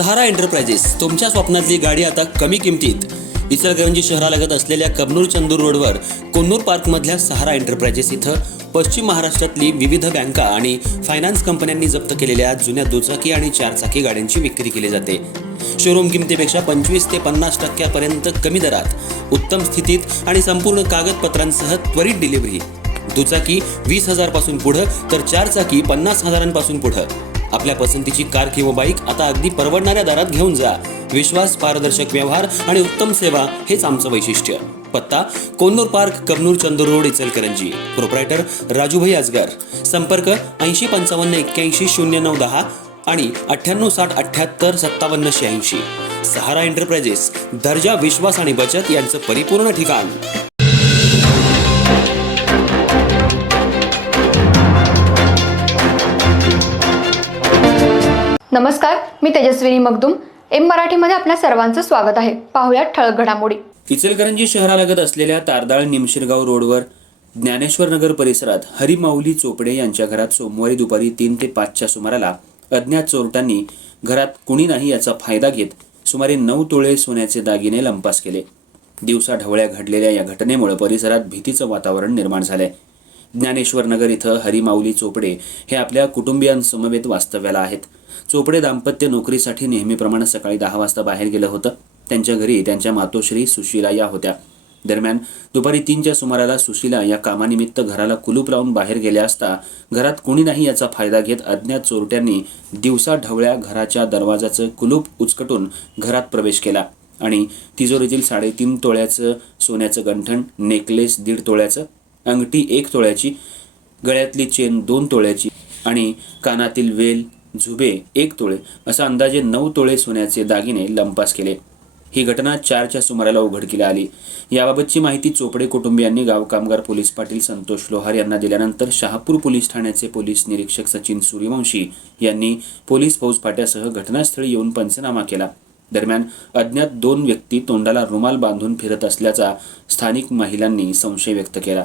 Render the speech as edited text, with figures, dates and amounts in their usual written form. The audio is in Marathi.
सहारा एंटरप्राइजेस तुमच्या स्वप्नातली गाडी आता कमी किमतीत. इचलकरंजी शहरालगत असलेल्या कबनूर चंदूर रोडवर कोन्नूर पार्कमधल्या सहारा एंटरप्राइजेस इथं पश्चिम महाराष्ट्रातली विविध बँका आणि फायनान्स कंपन्यांनी जप्त केलेल्या जुन्या दुचाकी आणि चारचाकी गाड्यांची विक्री केली जाते. शोरूम किमतीपेक्षा 25 ते 50% कमी दरात, उत्तम स्थितीत आणि संपूर्ण कागदपत्रांसह त्वरित डिलिव्हरी. दुचाकी 20,000 पासून पुढे तर चारचाकी 50,000 पासून पुढे. आपल्या पसंतीची कार किंवा बाईक आता अगदी परवडणाऱ्या दरात घेऊन जा. विश्वास, पारदर्शक व्यवहार आणि उत्तम सेवा हेच आमचं वैशिष्ट्य. पत्ता Konnur park, Kabnur Chandur road, Ichalkaranji. Proprietor Rajubhai Ajgar. संपर्क 8055810910 आणि 9860785786. सहारा एंटरप्राइजेस, दर्जा, विश्वास आणि बचत यांचं परिपूर्ण ठिकाण. नमस्कार, मी तेजस्विनी मगदूम. एम मराठीमध्ये आपल्या सर्वांचं स्वागत आहे. पाहूयात ठळक घडामोडी. इचलकरंजी शहरालगत असलेल्या तारदाळ निमशिरगाव रोडवर ज्ञानेश्वर नगर परिसरात हरिमाऊली चोपडे यांच्या घरात सोमवारी दुपारी 3 ते 5च्या सुमाराला अज्ञात चोरट्यांनी घरात कुणी नाही याचा फायदा घेत सुमारे 9 तोळे सोन्याचे दागिने लंपास केले. दिवसा ढवळ्या घडलेल्या या घटनेमुळे परिसरात भीतीचं वातावरण निर्माण झालंय. ज्ञानेश्वर नगर इथं हरिमाऊली चोपडे हे आपल्या कुटुंबियांसमवेत वास्तव्याला आहेत. चोपडे दाम्पत्य नोकरीसाठी नेहमीप्रमाणे सकाळी 10 वाजता बाहेर गेलं होतं. त्यांच्या घरी त्यांच्या मातोश्री सुशीला या होत्या. दरम्यान दुपारी 3च्या सुमाराला सुशीला या कामानिमित्त घराला कुलूप लावून बाहेर गेल्या असता घरात कुणी नाही याचा फायदा घेत अज्ञात चोरट्यांनी दिवसा ढवळ्या घराच्या दरवाजाचं कुलूप उचकटून घरात प्रवेश केला आणि तिजोरीतील 3.5 तोळ्याचं सोन्याचं गंठण, नेकलेस 1.5 तोळ्याचं, अंगठी 1 तोळ्याची, गळ्यातली चेन 2 तोळ्याची आणि कानातील वेल, झुबे 1 तोळे असा अंदाजे 9 तोळे सोन्याचे दागिने लंपास केले. ही घटना 4च्या सुमाराला उघडकीला आली. याबाबतची माहिती चोपडे कुटुंबियांनी गाव कामगार पोलीस पाटील संतोष लोहार यांना दिल्यानंतर शहापूर पोलीस ठाण्याचे पोलीस निरीक्षक सचिन सूर्यवंशी यांनी पोलीस फौज फाट्यासह घटनास्थळी येऊन पंचनामा केला. दरम्यान अज्ञात 2 व्यक्ती तोंडाला रुमाल बांधून फिरत असल्याचा स्थानिक महिलांनी संशय व्यक्त केला.